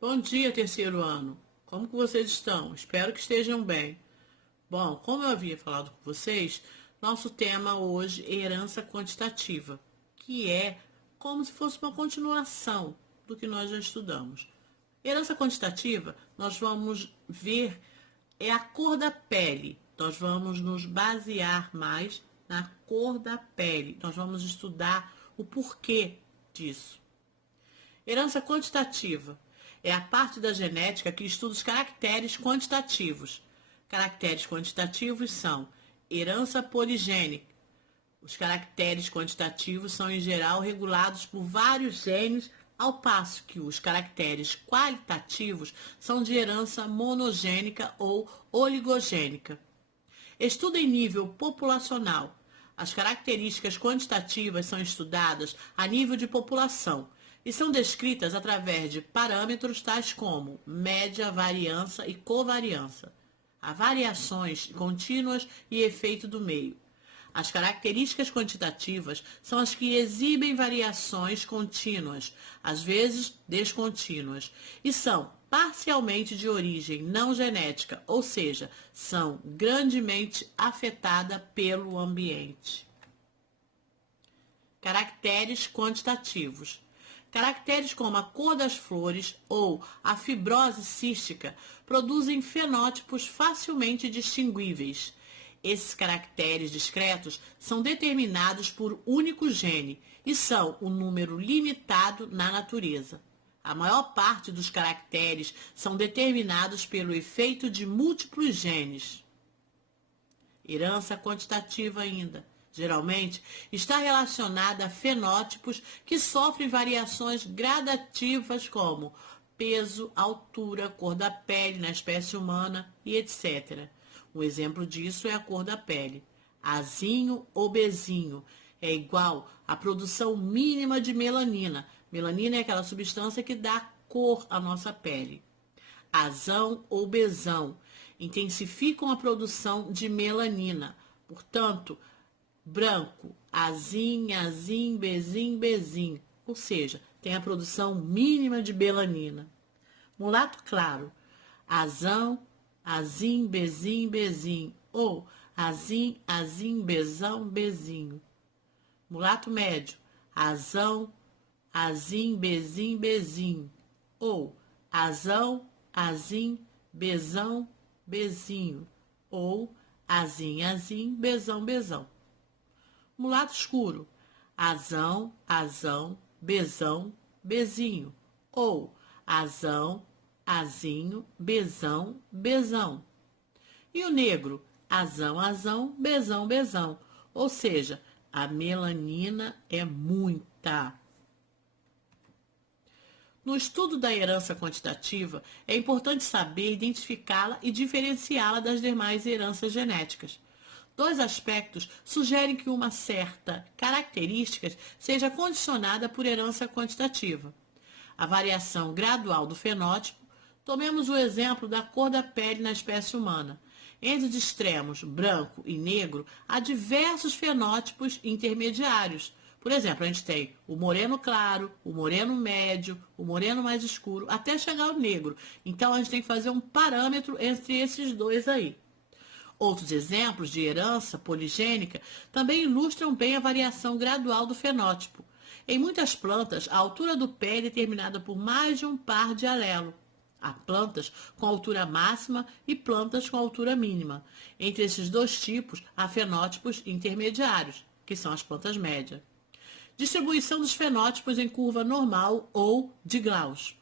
Bom dia, terceiro ano. Como que vocês estão? Espero que estejam bem. Bom, como eu havia falado com vocês, nosso tema hoje é herança quantitativa, que é como se fosse uma continuação do que nós já estudamos. Herança quantitativa, nós vamos ver a cor da pele. Nós vamos nos basear mais na cor da pele. Nós vamos estudar o porquê disso. Herança quantitativa é a parte da genética que estuda os caracteres quantitativos. Caracteres quantitativos são herança poligênica. Os caracteres quantitativos são, em geral, regulados por vários genes, ao passo que os caracteres qualitativos são de herança monogênica ou oligogênica. Estudo em nível populacional. As características quantitativas são estudadas a nível de população e são descritas através de parâmetros tais como média, variança e covariança. Há variações contínuas e efeito do meio. As características quantitativas são as que exibem variações contínuas, às vezes descontínuas, e são parcialmente de origem não genética, ou seja, são grandemente afetadas pelo ambiente. Caracteres quantitativos. Caracteres como a cor das flores ou a fibrose cística produzem fenótipos facilmente distinguíveis. Esses caracteres discretos são determinados por único gene e são um número limitado na natureza. A maior parte dos caracteres são determinados pelo efeito de múltiplos genes. Herança quantitativa ainda. Geralmente, está relacionada a fenótipos que sofrem variações gradativas como peso, altura, cor da pele na espécie humana e etc. Um exemplo disso é a cor da pele. Azinho ou bezinho é igual à produção mínima de melanina. Melanina é aquela substância que dá cor à nossa pele. Azão ou bezão intensificam a produção de melanina. Portanto, branco, azim, azim, bezim, bezim. Ou seja, tem a produção mínima de melanina. Mulato claro, azão, azim, bezim, bezim. Ou azim, azim, bezão, bezinho. Mulato médio, azão, azim, bezim, bezinho. Ou azão, azim, bezão, bezinho. Ou azim, azim, bezão, bezão. Mulato escuro, azão, azão, bezão, bezinho. Ou azão, azinho, bezão, bezão. E o negro, azão, azão, bezão, bezão. Ou seja, a melanina é muita. No estudo da herança quantitativa, é importante saber identificá-la e diferenciá-la das demais heranças genéticas. Dois aspectos sugerem que uma certa característica seja condicionada por herança quantitativa. A variação gradual do fenótipo. Tomemos o exemplo da cor da pele na espécie humana. Entre os extremos branco e negro, há diversos fenótipos intermediários. Por exemplo, a gente tem o moreno claro, o moreno médio, o moreno mais escuro, até chegar ao negro. Então, a gente tem que fazer um parâmetro entre esses dois aí. Outros exemplos de herança poligênica também ilustram bem a variação gradual do fenótipo. Em muitas plantas, a altura do pé é determinada por mais de um par de alelo. Há plantas com altura máxima e plantas com altura mínima. Entre esses dois tipos, há fenótipos intermediários, que são as plantas médias. Distribuição dos fenótipos em curva normal ou de Gauss.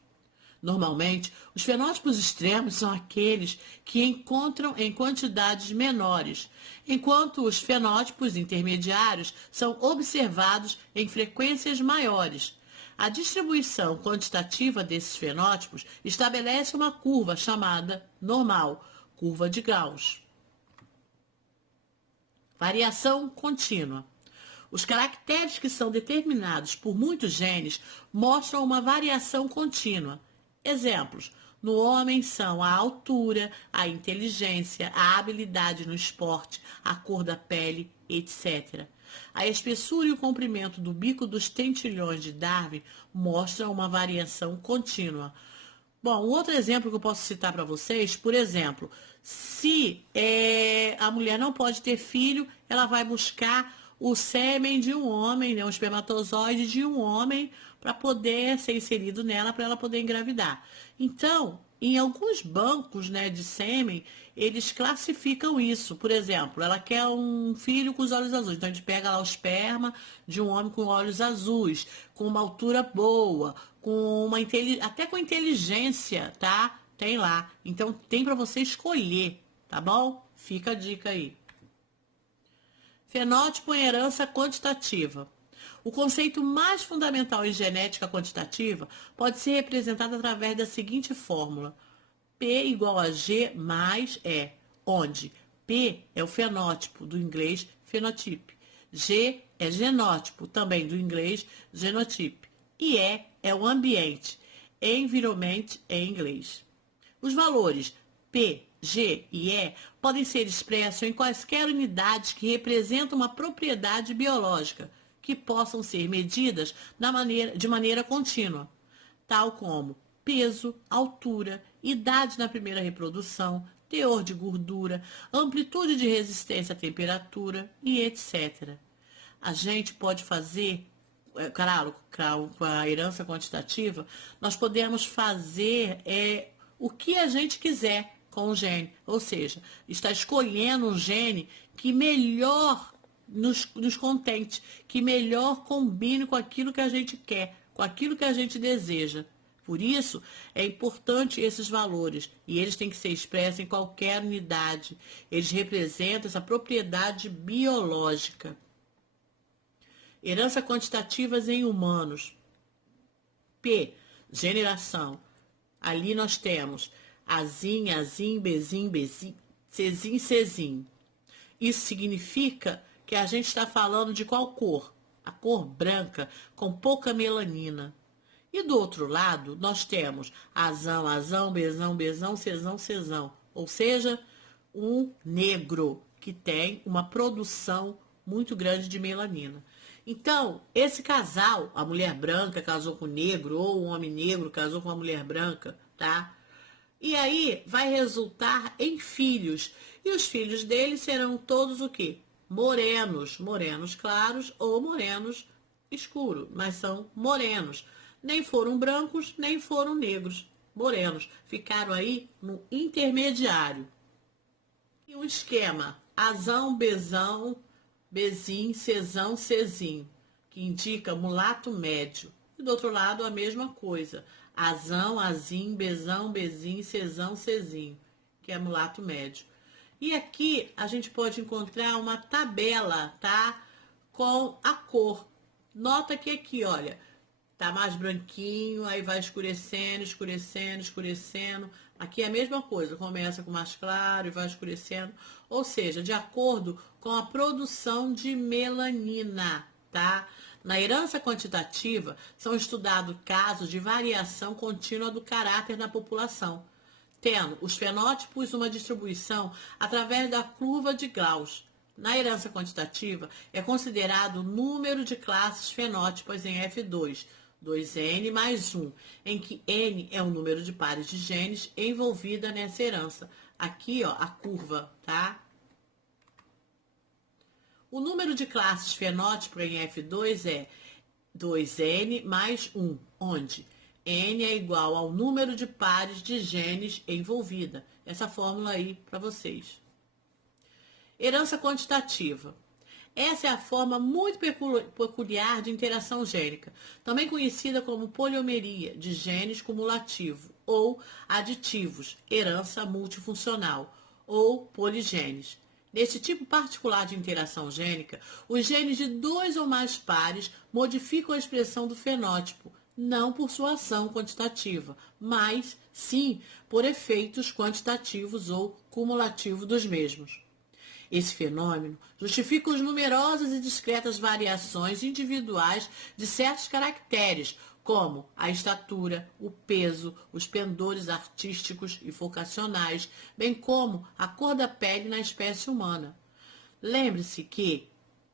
Normalmente, os fenótipos extremos são aqueles que encontram em quantidades menores, enquanto os fenótipos intermediários são observados em frequências maiores. A distribuição quantitativa desses fenótipos estabelece uma curva chamada normal, curva de Gauss. Variação contínua. Os caracteres que são determinados por muitos genes mostram uma variação contínua. Exemplos: no homem são a altura, a inteligência, a habilidade no esporte, a cor da pele, etc. A espessura e o comprimento do bico dos tentilhões de Darwin mostram uma variação contínua. Bom, um outro exemplo que eu posso citar para vocês, por exemplo, se a mulher não pode ter filho, ela vai buscar o sêmen de um homem, né, um espermatozoide de um homem, para poder ser inserido nela, para ela poder engravidar. Então, em alguns bancos, né, de sêmen, eles classificam isso. Por exemplo, ela quer um filho com os olhos azuis. Então, a gente pega lá o esperma de um homem com olhos azuis, com uma altura boa, com uma até com inteligência, tá? Tem lá. Então, tem para você escolher, tá bom? Fica a dica aí. Fenótipo em herança quantitativa. O conceito mais fundamental em genética quantitativa pode ser representado através da seguinte fórmula: P igual a G mais E, onde P é o fenótipo, do inglês phenotype, G é genótipo, também do inglês genotype, e E é o ambiente, environment em inglês. Os valores P, G e E podem ser expressos em quaisquer unidades que representam uma propriedade biológica, que possam ser medidas de maneira contínua, tal como peso, altura, idade na primeira reprodução, teor de gordura, amplitude de resistência à temperatura e etc. A gente pode fazer, claro, com a herança quantitativa, nós podemos fazer o que a gente quiser com o gene, ou seja, está escolhendo um gene que melhor nos contente, que melhor combine com aquilo que a gente quer, com aquilo que a gente deseja. Por isso, é importante esses valores, e eles têm que ser expressos em qualquer unidade. Eles representam essa propriedade biológica. Herança quantitativas em humanos. P, generação. Ali nós temos azim, azim, bezim, bezim, cezim, cezim. Isso significa que a gente está falando de qual cor? A cor branca, com pouca melanina. E do outro lado, nós temos azão, azão, bezão, bezão, cezão, cezão. Ou seja, um negro que tem uma produção muito grande de melanina. Então, esse casal, a mulher branca casou com o negro, ou o homem negro casou com a mulher branca, tá? E aí vai resultar em filhos. E os filhos deles serão todos o quê? Morenos. Morenos claros ou morenos escuros, mas são morenos. Nem foram brancos, nem foram negros. Morenos. Ficaram aí no intermediário. E um esquema: azão, bezão, bezim, cezão, cezim, que indica mulato médio. E do outro lado a mesma coisa: azão, azim, bezão, bezim, cezão, cezim, que é mulato médio. E aqui a gente pode encontrar uma tabela, tá? Com a cor. Nota que aqui, olha, tá mais branquinho, aí vai escurecendo, escurecendo, escurecendo. Aqui é a mesma coisa, começa com mais claro e vai escurecendo. Ou seja, de acordo com a produção de melanina, tá? Na herança quantitativa, são estudados casos de variação contínua do caráter da população, tendo os fenótipos uma distribuição através da curva de Gauss. Na herança quantitativa, é considerado o número de classes fenótipas em F2, 2N mais 1, em que N é o número de pares de genes envolvida nessa herança. Aqui, ó, a curva, tá? O número de classes fenótipo em F2 é 2N mais 1, onde N é igual ao número de pares de genes envolvida. Essa fórmula aí para vocês. Herança quantitativa. Essa é a forma muito peculiar de interação gênica, também conhecida como poliomeria de genes cumulativo ou aditivos, herança multifuncional ou poligenes. Nesse tipo particular de interação gênica, os genes de dois ou mais pares modificam a expressão do fenótipo, não por sua ação quantitativa, mas sim por efeitos quantitativos ou cumulativos dos mesmos. Esse fenômeno justifica as numerosas e discretas variações individuais de certos caracteres, como a estatura, o peso, os pendores artísticos e vocacionais, bem como a cor da pele na espécie humana. Lembre-se que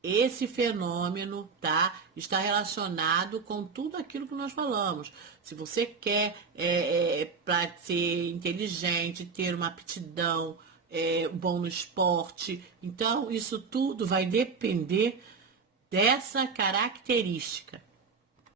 esse fenômeno, tá, está relacionado com tudo aquilo que nós falamos. Se você quer, para ser inteligente, ter uma aptidão, bom no esporte, então isso tudo vai depender dessa característica.